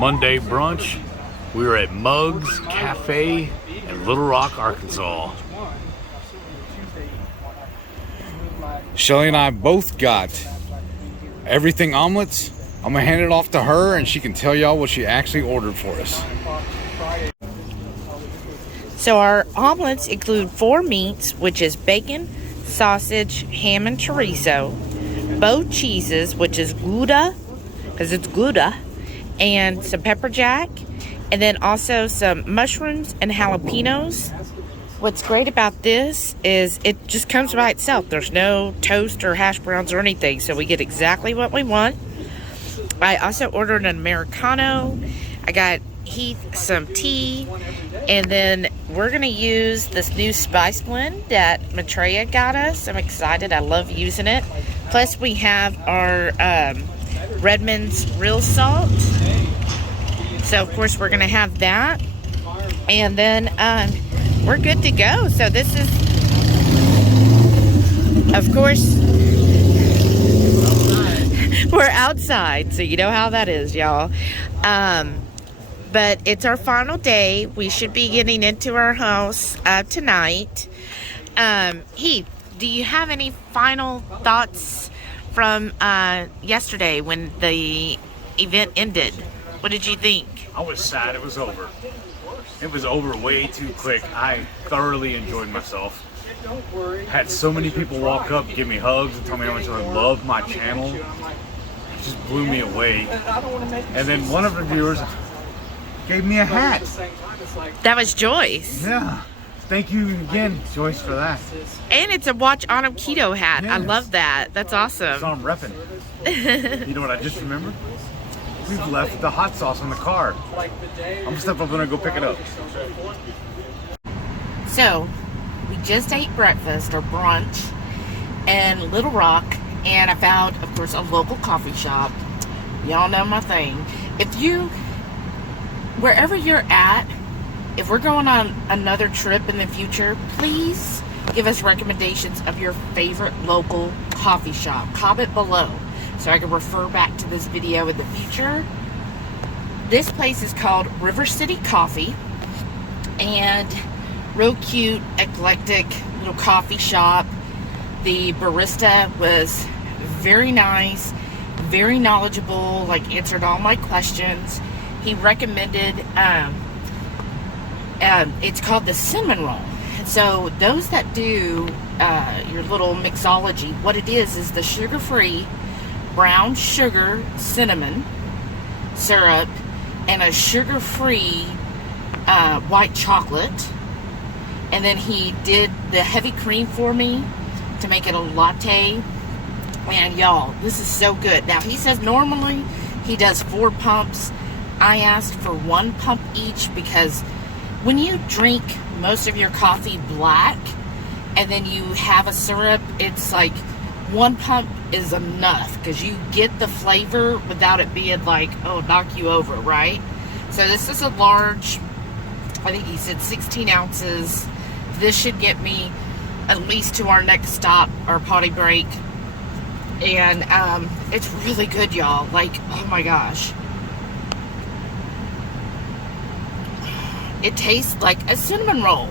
Monday brunch. We were at Muggs Cafe in Little Rock, Arkansas. Shelly and I both got everything omelets. I'm gonna hand it off to her and she can tell y'all what she actually ordered for us. So our omelets include 4 meats, which is bacon, sausage, ham and chorizo, bow cheeses, which is Gouda, because it's Gouda, and some pepper jack, and then also some mushrooms and jalapenos. What's great about this is it just comes by itself. There's no toast or hash browns or anything, so we get exactly what we want. I also ordered an Americano. I got Heath some tea, and then we're going to use this new spice blend that Maitreya got us. I'm excited. I love using it. Plus, we have our Redmond's real salt. So, of course, we're going to have that. And then we're good to go. So this is, of course, we're outside. So you know how that is, y'all. But it's our final day. We should be getting into our house tonight. Heath, do you have any final thoughts from yesterday when the event ended? What did you think? I was sad it was over. It was over way too quick. I thoroughly enjoyed myself. Had so many people walk up, give me hugs, and tell me how much they loved my channel. It just blew me away. And then one of the viewers gave me a hat. That was Joyce. Yeah. Thank you again, Joyce, for that. And it's a Watch Autumn Keto hat. Yes. I love that. That's awesome. So I'm repping. You know what I just remembered? We've left the hot sauce in the car. I'm gonna step up and go pick it up. So, we just ate breakfast or brunch in Little Rock, and I found, of course, a local coffee shop. Y'all know my thing. Wherever you're at, if we're going on another trip in the future, please give us recommendations of your favorite local coffee shop. Comment below so I can refer back to this video in the future. This place is called River City Coffee, and real cute, eclectic little coffee shop. The barista was very nice, very knowledgeable, like answered all my questions. He recommended, it's called the cinnamon roll. So those that do your little mixology, what it is the sugar-free brown sugar cinnamon syrup and a sugar-free white chocolate. And then he did the heavy cream for me to make it a latte. And y'all, this is so good. Now, he says normally he does 4 pumps. I asked for 1 pump each because when you drink most of your coffee black and then you have a syrup, it's like 1 pump is enough because you get the flavor without it being like, oh, knock you over, right? So this is a large, I think he said 16 ounces. This should get me at least to our next stop, our potty break. And it's really good, y'all. Like, oh my gosh. It tastes like a cinnamon roll.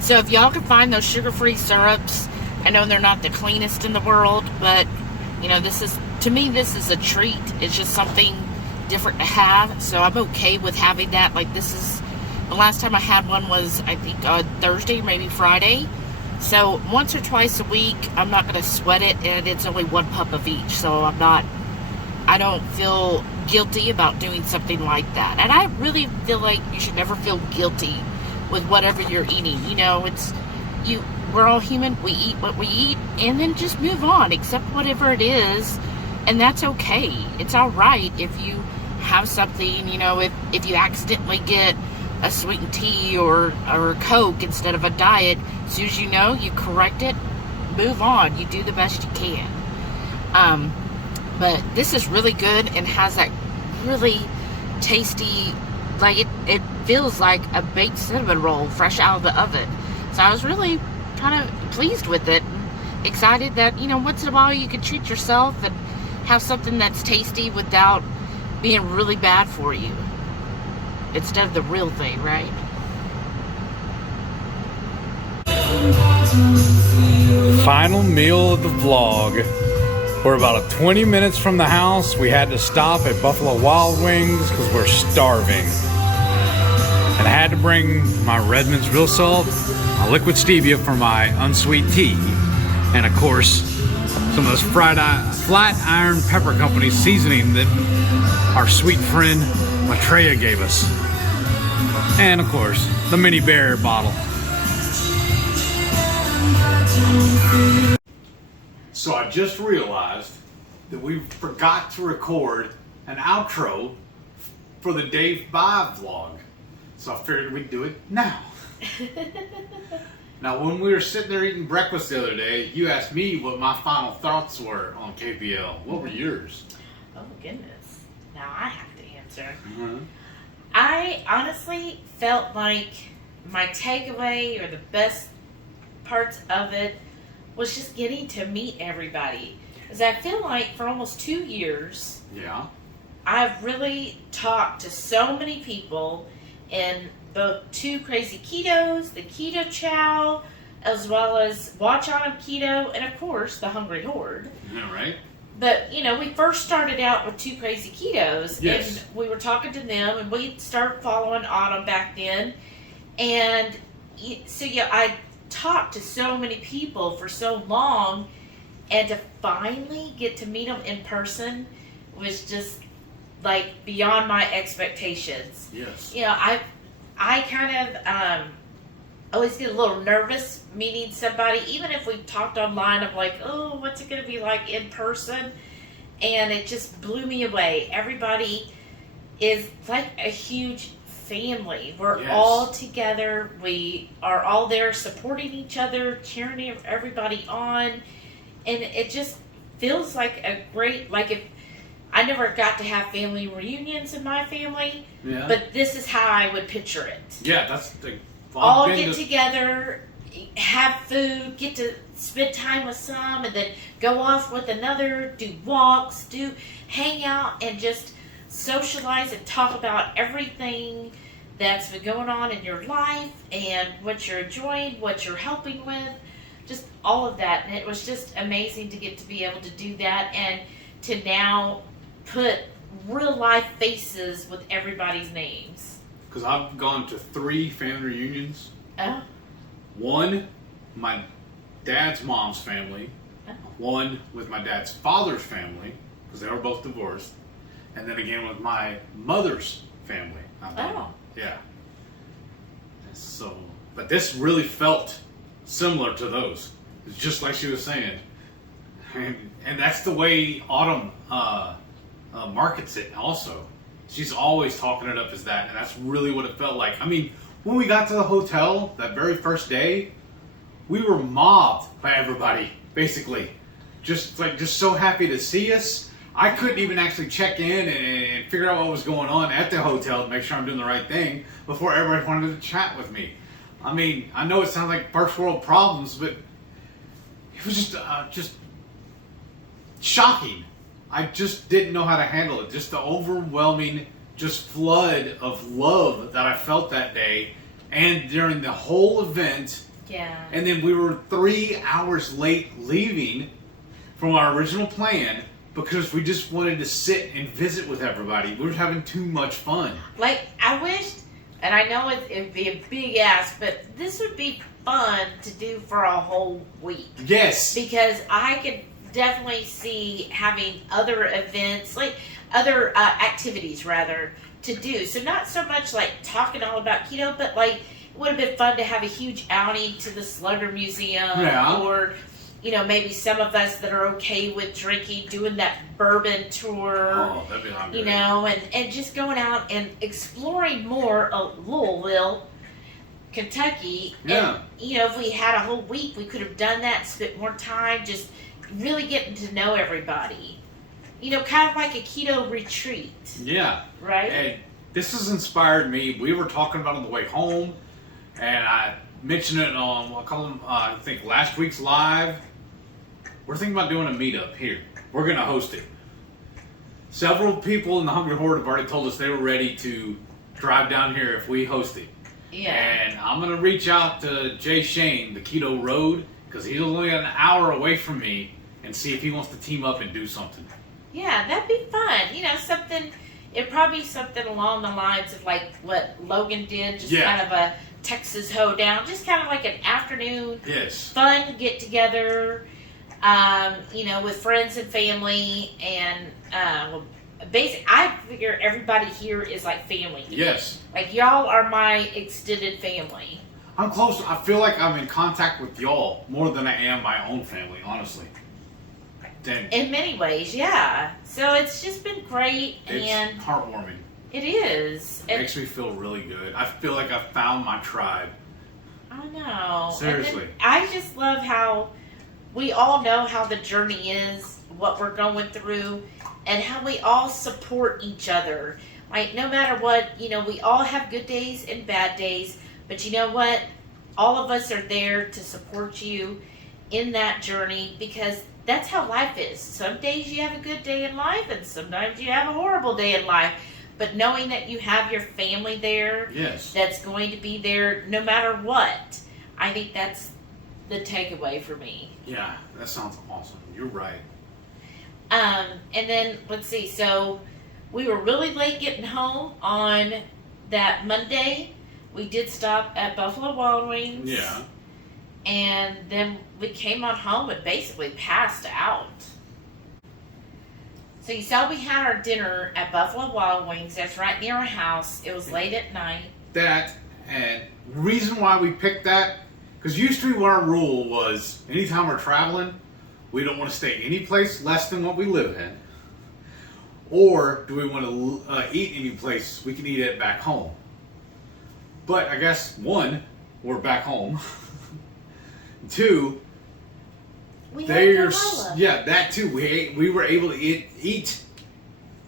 So if y'all can find those sugar-free syrups, I know they're not the cleanest in the world, but you know, this is, to me, this is a treat. It's just something different to have. So I'm okay with having that. Like, this is, the last time I had one was, I think, Thursday, maybe Friday. So once or twice a week, I'm not going to sweat it, and it's only 1 pump of each. So I don't feel guilty about doing something like that. And I really feel like you should never feel guilty with whatever you're eating. You know, we're all human. We eat what we eat, and then just move on, accept whatever it is, and that's okay. It's all right if you have something, you know, if you accidentally get a sweetened tea or a Coke instead of a diet, as soon as you know, you correct it, move on. You do the best you can. But this is really good and has that really tasty, like it feels like a baked cinnamon roll fresh out of the oven. So I was really kind of pleased with it. Excited that, you know, once in a while you can treat yourself and have something that's tasty without being really bad for you. instead of the real thing, right? Final meal of the vlog. We're about 20 minutes from the house. We had to stop at Buffalo Wild Wings because we're starving. And I had to bring my Redmond's Real Salt, my liquid stevia for my unsweet tea, and of course, some of those flat iron pepper company seasoning that our sweet friend Maitreya gave us. And of course, the mini bear bottle. So I just realized that we forgot to record an outro for the Dave Bye vlog. So I figured we'd do it now. Now, when we were sitting there eating breakfast the other day, you asked me what my final thoughts were on KPL. What were yours? Oh, goodness. Now I have to answer. Mm-hmm. I honestly felt like my takeaway or the best parts of it was just getting to meet everybody. Because I feel like for almost 2 years, Yeah. I've really talked to so many people in both Two Crazy Ketos, the Keto Chow, as well as Watch On Keto, and of course the Hungry Horde. Yeah, right. But, you know, we first started out with Two Crazy Ketos, Yes. and we were talking to them, and we started following Autumn back then. And so, yeah, I talked to so many people for so long, and to finally get to meet them in person was just, like, beyond my expectations. Yes. You know, I kind of always get a little nervous meeting somebody, even if we talked online. I'm like, oh, what's it going to be like in person? And it just blew me away. Everybody is like a huge family. We're Yes. all together. We are all there supporting each other, cheering everybody on. And it just feels like a great, like if I never got to have family reunions in my family, Yeah. but this is how I would picture it. Yeah, that's the. All get together, have food, get to spend time with some, and then go off with another, do walks, hang out, and just socialize and talk about everything that's been going on in your life and what you're enjoying, what you're helping with, just all of that. And it was just amazing to get to be able to do that and to now put real life faces with everybody's names. Because I've gone to 3 family reunions. Oh. One, my dad's mom's family. Oh. One with my dad's father's family, because they were both divorced. And then again with my mother's family. Oh. Yeah. So, but this really felt similar to those. It's just like she was saying. And that's the way Autumn markets it also. She's always talking it up as that, and that's really what it felt like. I mean, when we got to the hotel that very first day, we were mobbed by everybody, basically. Just so happy to see us. I couldn't even actually check in and figure out what was going on at the hotel to make sure I'm doing the right thing before everybody wanted to chat with me. I mean, I know it sounds like first world problems, but it was just shocking. I just didn't know how to handle it. Just the overwhelming flood of love that I felt that day and during the whole event. Yeah. And then we were 3 hours late leaving from our original plan because we just wanted to sit and visit with everybody. We were having too much fun. Like, I wish, and I know it'd be a big ask, but this would be fun to do for a whole week. Yes. Because I could definitely see having other events, like other activities rather, to do. So not so much like talking all about keto, but like it would have been fun to have a huge outing to the Slugger Museum. Yeah. Or, you know, maybe some of us that are okay with drinking, doing that bourbon tour. Oh, that'd be hungry. You know, and just going out and exploring more of Louisville, Kentucky. Yeah. And, you know, if we had a whole week, we could have done that, spent more time just really getting to know everybody. You know, kind of like a keto retreat. Yeah. Right? Hey, this has inspired me. We were talking about it on the way home, and I mentioned it on, I think last week's live. We're thinking about doing a meetup here. We're going to host it. Several people in the Hungry Horde have already told us they were ready to drive down here if we host it. Yeah. And I'm going to reach out to Jay Shane, the Keto Road, because he's only an hour away from me, and see if he wants to team up and do something. Yeah, that'd be fun. You know, something, it'd probably be something along the lines of like what Logan did, just kind of a Texas hoedown, just kind of like an afternoon fun get together, you know, with friends and family, and basically, I figure everybody here is like family. Yes. Like y'all are my extended family. I'm close. I feel like I'm in contact with y'all more than I am my own family, honestly. In many ways, yeah. So it's just been great, and it's heartwarming. It is. It makes me feel really good. I feel like I found my tribe. I know. Seriously. I just love how we all know how the journey is, what we're going through, and how we all support each other. Like, no matter what, you know, we all have good days and bad days, but you know what? All of us are there to support you in that journey, because that's how life is. Some days you have a good day in life, and sometimes you have a horrible day in life. But knowing that you have your family there, that's going to be there no matter what, I think that's the takeaway for me. Yeah, that sounds awesome. You're right. And then, let's see, so we were really late getting home on that Monday. We did stop at Buffalo Wild Wings. Yeah. And then we came on home and basically passed out. So you saw we had our dinner at Buffalo Wild Wings. That's right near our house. It was late at night. That, and reason why we picked that, because used to be our rule was anytime we're traveling, we don't want to stay any place less than what we live in. Or do we want to eat any place we can eat it back home? But I guess, one, we're back home. Two, that too. We were able to eat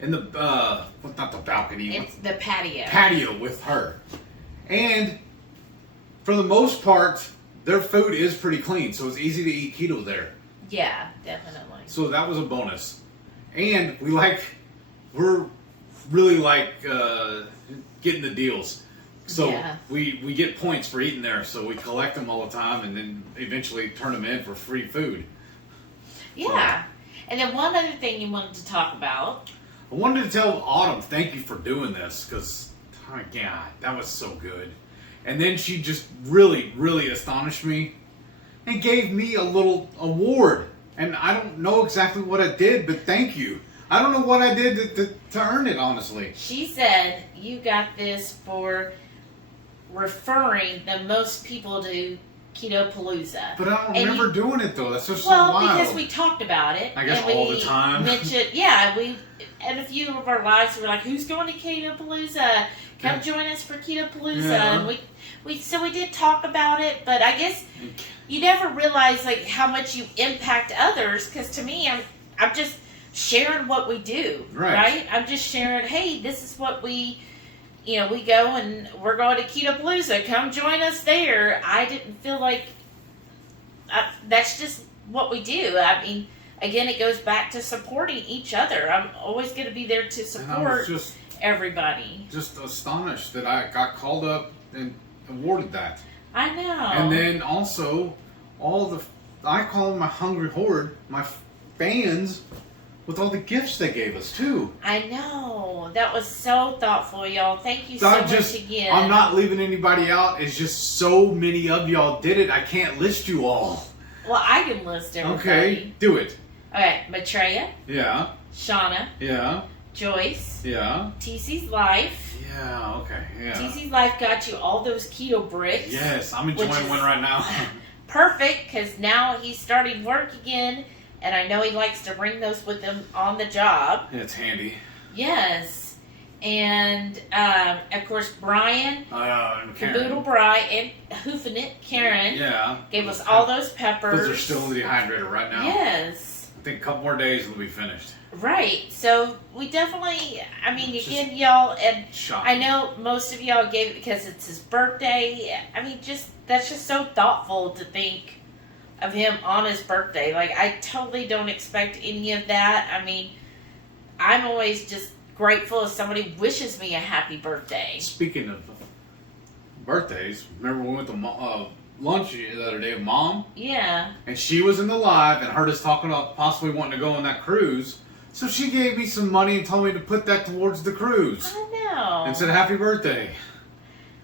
in the not the balcony. It's the patio. Patio with her, and for the most part, their food is pretty clean, so it's easy to eat keto there. Yeah, definitely. So that was a bonus, and we're really like getting the deals. So we get points for eating there, so we collect them all the time, and then eventually turn them in for free food. Yeah. And then one other thing you wanted to talk about. I wanted to tell Autumn thank you for doing this, because, oh God, that was so good. And then she just really, really astonished me and gave me a little award. And I don't know exactly what I did, but thank you. I don't know what I did to earn it, honestly. She said you got this for referring the most people to Keto Pa-LOU-ZA. But I don't remember doing it, though. That's just so wild. Well, because we talked about it. I guess all the time. Mentioned, and a few of our lives were like, who's going to Keto Pa-LOU-ZA? Come join us for Keto Pa-LOU-ZA. Yeah. And we did talk about it, but I guess you never realize like how much you impact others, because to me, I'm just sharing what we do, right? I'm just sharing, hey, this is what we go and we're going to Keto Pa-LOU-ZA. Come join us there. I didn't feel like that's just what we do. I mean, again, it goes back to supporting each other. I'm always going to be there to support everybody. Just astonished that I got called up and awarded that. I know. And then also, I call them my Hungry Horde, my fans, with all the gifts they gave us too. I know. That was so thoughtful, y'all. Thank you so much again. I'm not leaving anybody out. It's just so many of y'all did it. I can't list you all. Well, I can list everybody. Okay, do it. Okay, Maitreya. Yeah. Shauna. Yeah. Joyce. Yeah. TC's Life. Yeah, okay, yeah. TC's Life got you all those keto bricks. Yes, I'm enjoying one right now. Perfect, because now he's starting work again, and I know he likes to bring those with him on the job. Yeah, it's handy. Yes. And, of course, Brian, Caboodle Brian, and Hoofing It, Karen, gave us all those peppers. Those are still in the dehydrator right now. Yes. I think a couple more days and they'll be finished. Right. So we definitely, I mean, again, y'all, and shocking. I know most of y'all gave it because it's his birthday. I mean, that's just so thoughtful to think of him on his birthday. Like, I totally don't expect any of that. I mean, I'm always just grateful if somebody wishes me a happy birthday. Speaking of birthdays, remember we went to lunch the other day with Mom? Yeah. And she was in the live and heard us talking about possibly wanting to go on that cruise. So she gave me some money and told me to put that towards the cruise. I know. And said happy birthday.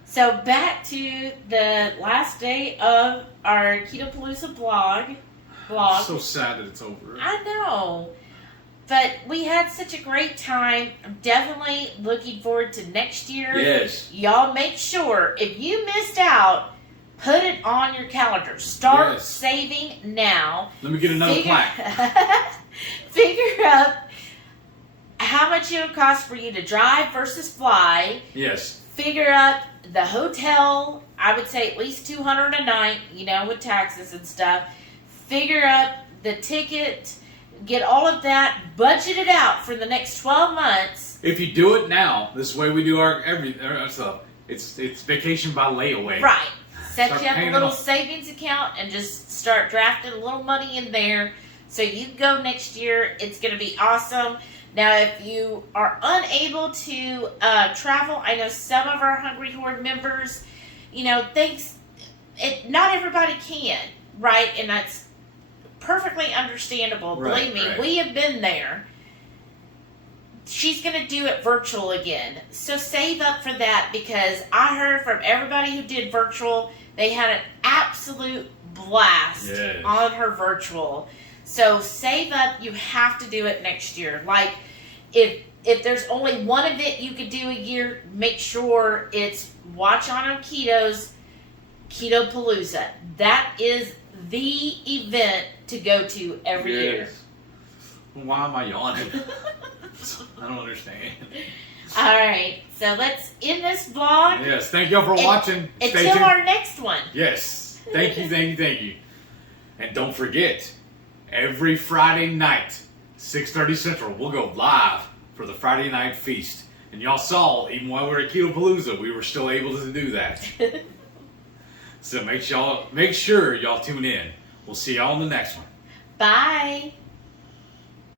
So back to the last day of our Keto Pa-LOU-ZA vlog. I'm so sad that it's over. I know. But we had such a great time. I'm definitely looking forward to next year. Yes. Y'all make sure, if you missed out, put it on your calendar. Start saving now. Let me get another plaque. Figure out how much it would cost for you to drive versus fly. Yes. Figure out the hotel. I would say at least $200 a night, with taxes and stuff. Figure out the ticket. Get all of that. Budget it out for the next 12 months. If you do it now, this way we do our stuff. It's vacation by layaway. Right. Set Start you up a paying little off. savings account and just start drafting a little money in there. So you go next year. It's going to be awesome. Now, if you are unable to travel, I know some of our Hungry Horde members, not everybody can, right? And that's perfectly understandable. Right, Believe me, right. we have been there. She's going to do it virtual again. So save up for that, because I heard from everybody who did virtual, they had an absolute blast on her virtual. So save up. You have to do it next year. Like, if there's only one event you could do a year, make sure it's Watch On Keto's Keto Pa-LOU-ZA. That is the event to go to every year. Why am I yawning? I don't understand. All right, so let's end this vlog. Yes, thank y'all for watching. Until our next one. Yes, thank you. And don't forget, every Friday night, 6:30 Central, we'll go live for the Friday night feast. And y'all saw, even while we were at Keto Pa-LOU-ZA, we were still able to do that. So make sure y'all tune in. We'll see y'all in the next one. Bye.